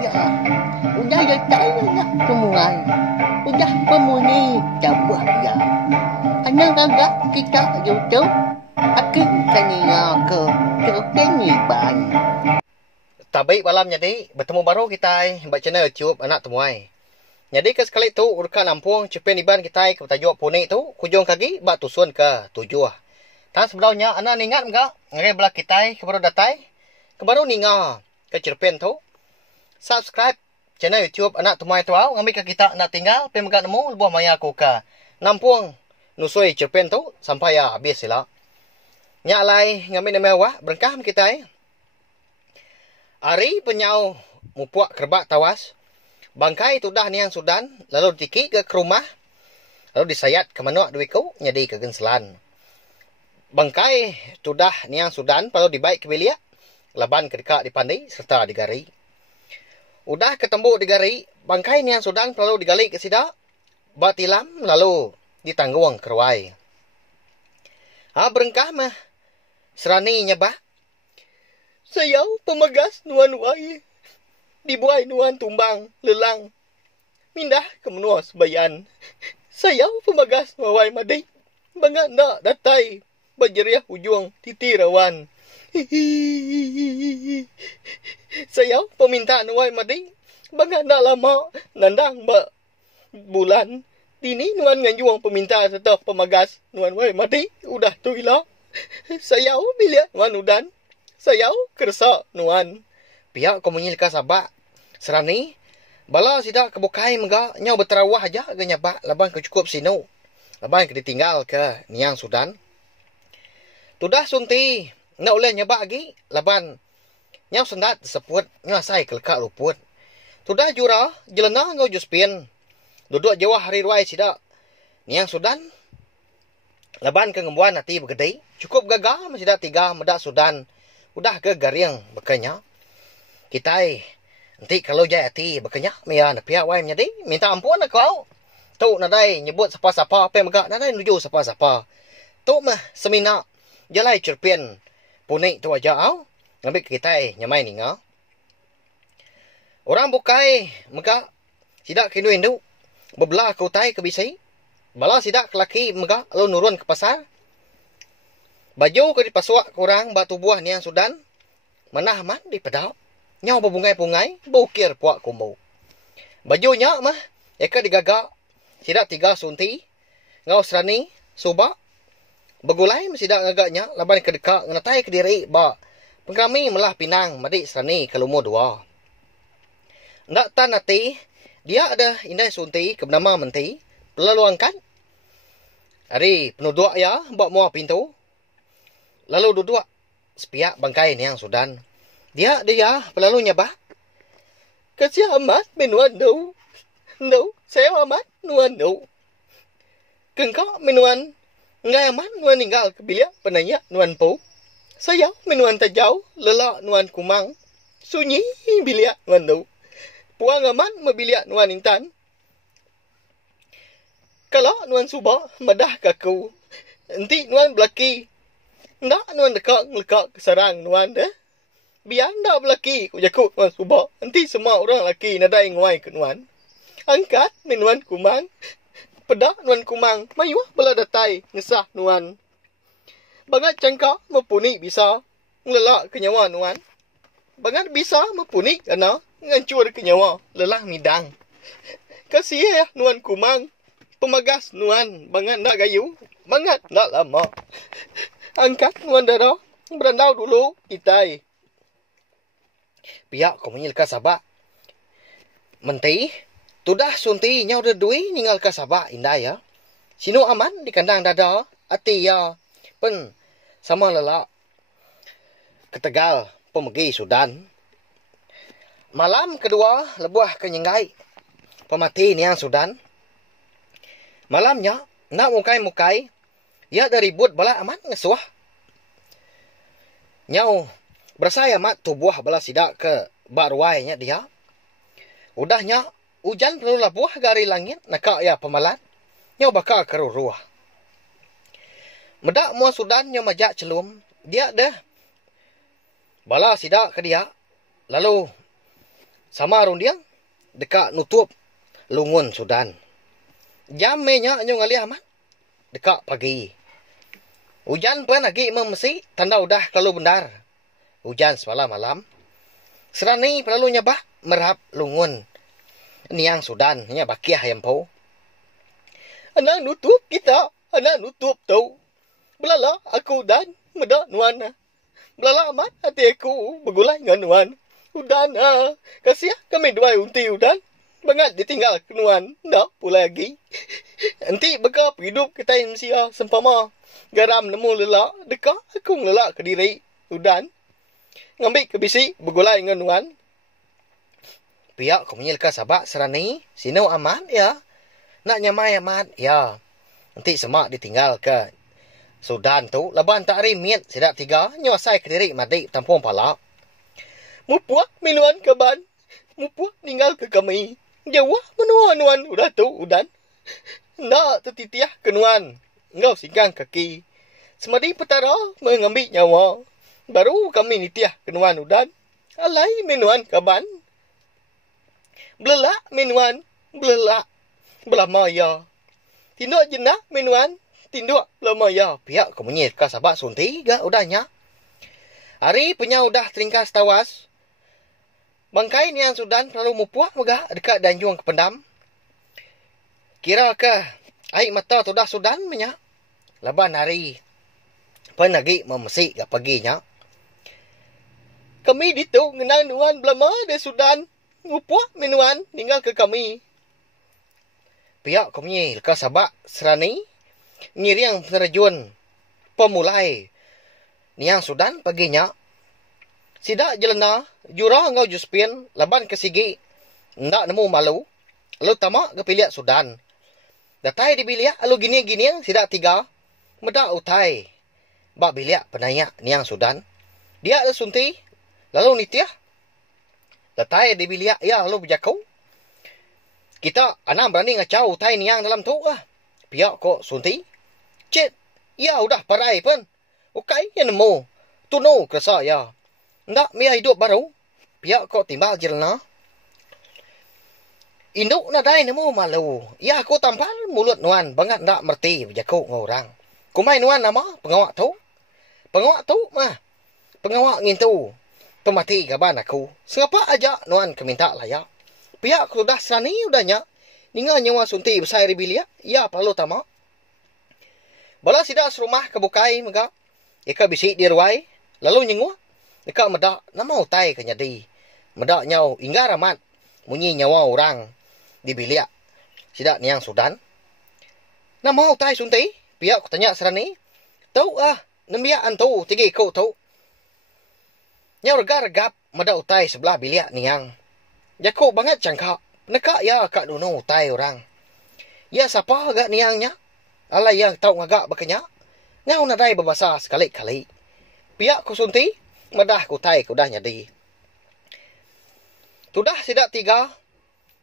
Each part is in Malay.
ya. Udah ya tanya semua. Udah pemuni cabut ya. Karena agak kita YouTube akan tanya ke Peniban. Tabi malam jadi bertemu baru kita buat channel YouTube anak temuai. Jadi ke sekali tu urkan Lampung Peniban kita ke tajuk puni tu kujung kaki bak tusun ke tujuh. Tan sebenarnya anak ingat enggak ngai belah kita ke baru datai ke baru ninga ke Cerpen tu. Subscribe channel YouTube anak temuai tu au ngambil ke kita nak tinggal pe megak nemu buah maya aku ke Lampung nusui Cerpen tu sampai ya habis sila. Nya lai ngambil nama wah berkah kita. Ari penyau mupuak kerbak tawas. Bangkai tudah niang Sudan. Lalu ditiki ke rumah. Lalu disayat ke manuak duiku. Nyadi ke genselan. Bangkai tudah niang Sudan. Lalu dibaik ke bilik. Laban ke dekat dipandai. Serta digari. Udah ketembuk digari. Bangkai niang Sudan. Lalu digali ke sidak. Batilam. Lalu ditanggung keruai. Berengkah mah. Serani nyebah. Sayau pemagas nuan wai. Dibuai nuan tumbang lelang. Mindah ke menua sebayan. Sayau pemagas nuan wai madai. Bangga nak datai. Bajeriah ujung titi rawan. Sayau peminta nuan wai madai. Bangga nak lama. Nandang ba bulan. Dini nuan nganjuang peminta serta pemagas nuan wai madai. Udah tu ilah. Sayau bilik nuan udan. Sayau kersa nuan. Pihak komunil ka sabak. Serani. Bala sidak kebukai mega. Nyau berterawah aja ke nyabak. Laban ke cukup sinu. Laban ke ditinggal ke niang Sudan. Tudah sunti. Nak boleh nyabak lagi. Laban. Nyau sendat seput. Nyau asai kelekak luput. Tudah jura. Jelena ngau juspin. Duduk jawah hari ruai sidak. Niang Sudan. Laban ke ngembuan hati bergedai. Cukup gagah. Masih dah 3 medak Sudan. Udah ke garing bekenya. Kita nanti kalau jaya hati bekenya. Mia nak pihak wai menjadi. Minta ampun nak kau. Tu nadai nyebut siapa-siapa. Apa yang megak nadai nuju siapa-siapa. Tu mah semina. Jalai Cerpen. Punik tu aja au. Ngambil kita nyamai ni ngah. Orang bukai megak. Sidak kindu-indu. Berbelah kau tai ke bisai. Bala sidak lelaki megak. Lalu nurun ke pasar. Baju ke dipasuak kurang batu buah niang Sudan. Manah man di pedau. Nyau berbungai-bungai. Bukir puak kumbu. Bajunya mah. Eka digagak. Sidak 3 sunti. Ngau serani. Subak. Begulai sidak ngagaknya. Laban ke dekat. Ngenatai ke diri. Ba. Pengkami melah pinang. Madik serani ke lumur 2. Ndak tan hati. Dia ada indai sunti. Kebenama menti. Pelaluangkan. Hari penuduk ya. Bak muah pintu. Lalu duduk sepiak bangkai niang Sudan. Dia pelalunya bah. Kasih amat minuan dau. Dau, saya amat nuan dau. Kengkak minuan. Ngai amat nuan tinggal ke bilik penanya nuan pu. Saya minuan tajau lelak nuan kumang. Sunyi bilik nuan dau. Puang amat mebilik nuan intan. Kalau nuan subah madah kaku. Nanti nuan belaki. Nak nuan lekak kesarang nuan dah. Biar nak belaki kujakut nuan subak. Nanti semua orang laki nadai nguai ke nuan. Angkat ni nuan kumang. Pedak nuan kumang. Mayuah bela datai ngesah nuan. Bangat cangkak mempuni bisa. Ngelelak ke nyawa nuan. Bangat bisa mempuni kerana ngancur ke nyawa lelah midang. Kasih ya nuan kumang. Pemagas nuan. Bangat nak gayu. Bangat nak lama. Angkat nuan darah. Berandau dulu kita. Pihak komunil ka sabak. Menti. Tudah sunti nyau dedui ninggal ka sabak indah ya. Sinu aman di kandang dada. Ati ya. Pen sama lelak. Ketegal pemegi Sudan. Malam kedua lebuah kenyenggai. Pemati niang Sudan. Malamnya nak mukai-mukai. Ya dari ribut bala amat ngesuah. Nyau bersaya amat tubuh bala sidak ke barwainya dia. Udahnya hujan perlu labuh gari langit nakak ya pemalat. Nyau bakal keruruah. Medak mua Sudan nyau majak celum. Dia dah. Bala sidak ke dia. Lalu sama rundiang dekat nutup lungun Sudan. Jam nya nyo ngalih aman dekat pagi. Hujan pun lagi memesi tanda udah kalau benar. Hujan semalam malam. Serani perlu nyabah merhap lungun niang Sudan nya bakiah yang pau. Anak nutup kita, anak nutup tau. Belala aku dan meda nuan. Belala amat hati aku bergulai dengan nuan. Udan kasih kami dua unti udan. Bangat ditinggal kenuan. Nak pula lagi. Nanti bekap hidup kita yang sia sempama. Garam nemu lelak. Dekat aku ngelak ke diri. Udan. Ngambil ke bisi bergulai dengan nuan. Pihak kau menyelka sabak serani. Sinau aman ya. Nak nyamai aman ya. Nanti semak ditinggal ke Sudan tu. Laban tak rimit sidak tiga. Nyuasai ke diri madik tampung palak. Mupuak minuan ke ban. Mupuak tinggal ke kami. Jawah menua nuan udah tu udan. Nak tertitiah ke nuan. Engkau singgang kaki. Semadi petara mengambil nyawa. Baru kami nitiah ke nuan udan. Alai minuan ke ban. Belak minuan. Belak. Belamaya. Tinduk jenah minuan. Tinduk belamaya. Pihak kemunyit ke sahabat sunti gak udahnya. Hari punya udah teringkas tawas. Bangkai ni yang Sudan perlu mupuak megah dekat danjung kependam. Kira ke air mata tu dah Sudan menyak. Laban hari penagi memesik ke paginya. Kami ditu ngenang nuan belama de Sudan. Mupuak minuan tinggal ke kami. Pihak kami ke sabak serani ngiriang penerjun pemulai ni yang Sudan paginya. Sidak jelena, jura ngau juspin, laban kesigi, ndak nemu malu, lalu tamak ke piliak Sudan. Datai di biliak, lalu gini-gini, sidak tiga, medak utai. Bak biliak penayak niang Sudan. Dia ada sunti, lalu nitiah. Datai di biliak, ya lalu berjakau. Kita, anak berani ngacau utai niang dalam tu lah. Pihak kok sunti. Cik, ya udah parai pun. Ukai yang nemu. Tunu kerasa ya. Ndak mia hidup baru. Pihak kau timbal jelena. Induk nadai nemu malu. Ya aku tampal mulut nuan. Bangat ndak merti berjakuk ngorang. Kumai nuan nama pengawak tu. Pengawak tu mah. Pengawak ngintu. Pemati gaban aku. Sengapa aja nuan keminta layak. Pihak aku dah serani udahnya. Ninga nyawa sunti besar ribilia. Ya perlu tamak. Bala sidak serumah kebukai megak. Ika bisik di ruai. Lalu nyengua. Dekat medak nama utai ke nyadi. Medak nyau hingga ramat. Munyi nyawa orang di biliak. Sidak niang Sudan. Nama utai sunti. Pihak aku tanya serani. Tau nembiak antu tinggi kau tau. Nyau regap medak utai sebelah biliak niang. Jakuk banget cangkak. Nekak ya kak duno utai orang. Ya siapa agak niangnya. Alai yang tau ngagak berkenyak. Ngau nadai berbahasa sekali-kali. Pihak ku sunti. Medah ku tai ku dah nyadi. Tudah sidak tiga.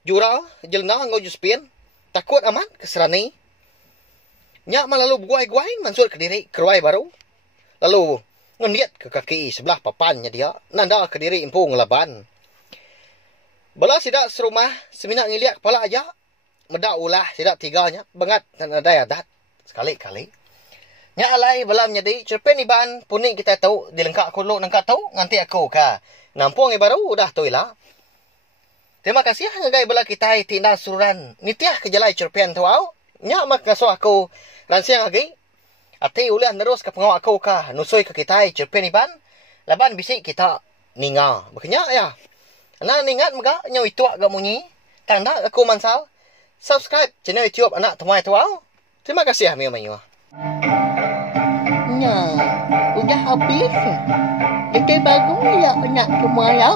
Jura, jelena ngau juspin. Takut aman keserani. Nyak malalu buai-guai mansur ke diri keruai baru. Lalu ngendiat ke kaki sebelah papannya dia. Nanda ke diri impu ngelaban. Bala sidak serumah seminak ngiliak kepala aja. Medak ulah sidak tiganya. Bangat dan ada adat. Sekali-kali. Nya alai balam nyadi cerpen iban punik kita tahu dilengkak kuluk nangka tahu nganti aku ka nampung baru udah toilah. Terima kasih ngagai bala kita tindak sururan nitiah kejalai cerpen tu au. Nya mak ngaso aku ransiang agi. Ati ulah nerus ke pengawak aku ka nusoi ke kita cerpen iban laban bisik kita ninga. Bekenya ya. Ana ningat mga nyaw itu agak munyi. Tanda aku mansal. Subscribe channel YouTube anak tumai tu au. Terima kasih Miu. Nah, udah habis. Jadi bagus ya nak semua ya.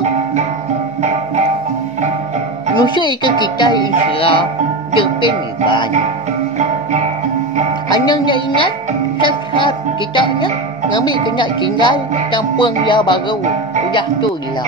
Nusui ke kita Islam cerpen iban. Hanya nak ingat subscribe kita ya. Ngambil kena tinggal kampung ya baru. Udah tu dia.